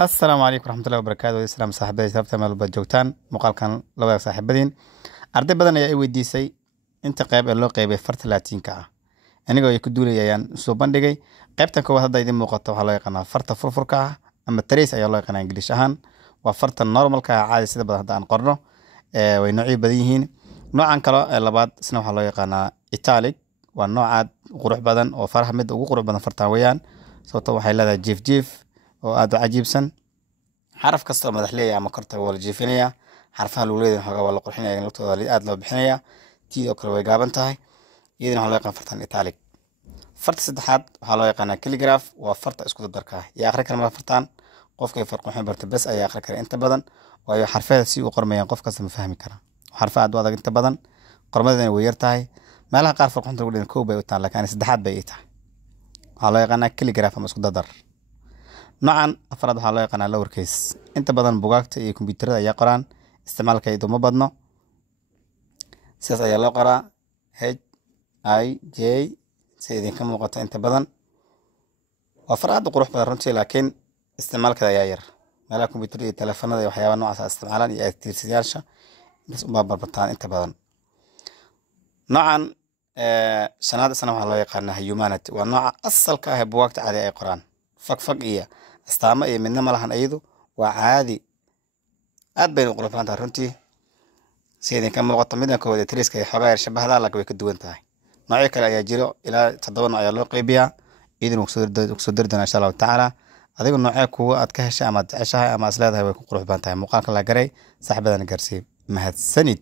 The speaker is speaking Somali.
السلام عليكم ورحمة الله وبركاته. السلام صاحبتي sababta meel baad joogtaan muuqaalkan la wadaag saaxiibadiin arday badan ayaa i weydiisay inta qayb ee loo qaybay farta laatiinka ah anigoo ay ku duulayaan soo bandhigay qaybtan koowaad hadda idin muuqato waxaa loo yaqaanaa farta furfurka ah ama trace ayaa loo yaqaanaa English ahaan waa farta normalka ah caadi sida badan hadda aan qorno way noocyo badan yihiin noocan kale ee labaad isna waxaa loo yaqaanaa italic waa noocaad qurux badan oo faraha mid ugu qurux badan weeyaan sababtoo waxay leedahay jiif oo aad u cajiibsan xaraf kasta oo madaxleeya ama korta waa la jiifinaya xarfaha lagu leeyahay xogaa waa la qurxinaya lugtooda aad loo bixinaya tiidoo kale way gaaban tahay iyadana waxaa loo yaqaan fartan italic farta saddexaad waxaa loo yaqaanaa calligraph waa farta isku dardarka ah yaa akhri kara ma fartaan qofka farqo waxay barta bas ayaa akhri kara inta badan waayo xarfaha si uu qormayaan qof kasta ma fahmi kara xarfaha aad u adag inta badan qormadana way yar tahay meelaha qaar farqoonta lagu dhigay koob bay u tahay laakiin saddexaad bay tahay waxaa loo yaqaanaa calligraph ama isku dardar noocan afraad waxaa loo yaqaanaa lowercase inta badan bugaagta iyo kombiyuutarada ayaa qoraan isticmaalkeedu ma badno sidaas ayaa loo qoraa HIJ si idinka muuqato inta badan waa far aad u qurux badan runtii laakiin isticmaalkeeda ayaa yar meelaha kombiyuutarada iyo telefoonada iyo waxyaabaha noocaas isticmaalaan iyo tiirsiyaasha intaas uma barbataan inta badan noocan shanaad isna waxaa loo yaqaanaa humanity waa nooca asalka ah ee bugaagta caadi ay qoraan fag iyo astaamo iyo midna ma lahan iyadu waa caadi aad bayna u qurux badan tahay runtii si idinka muuqato midna koowaad triiska iyo xogaa yar shabahdaa laakiin way ka duwan tahay noocyo kale ayaa jiro ilaa 7 nooc ayaa loo qaybiyaa idin soo dari doona insha allahu tacaala adiga noocee kuwa aad ka heshay ama aad jeceshahay ama is leedahay way ku qurux badan tahay muuqaalka la garay saaxiibadana gaarsiin mahadsanid.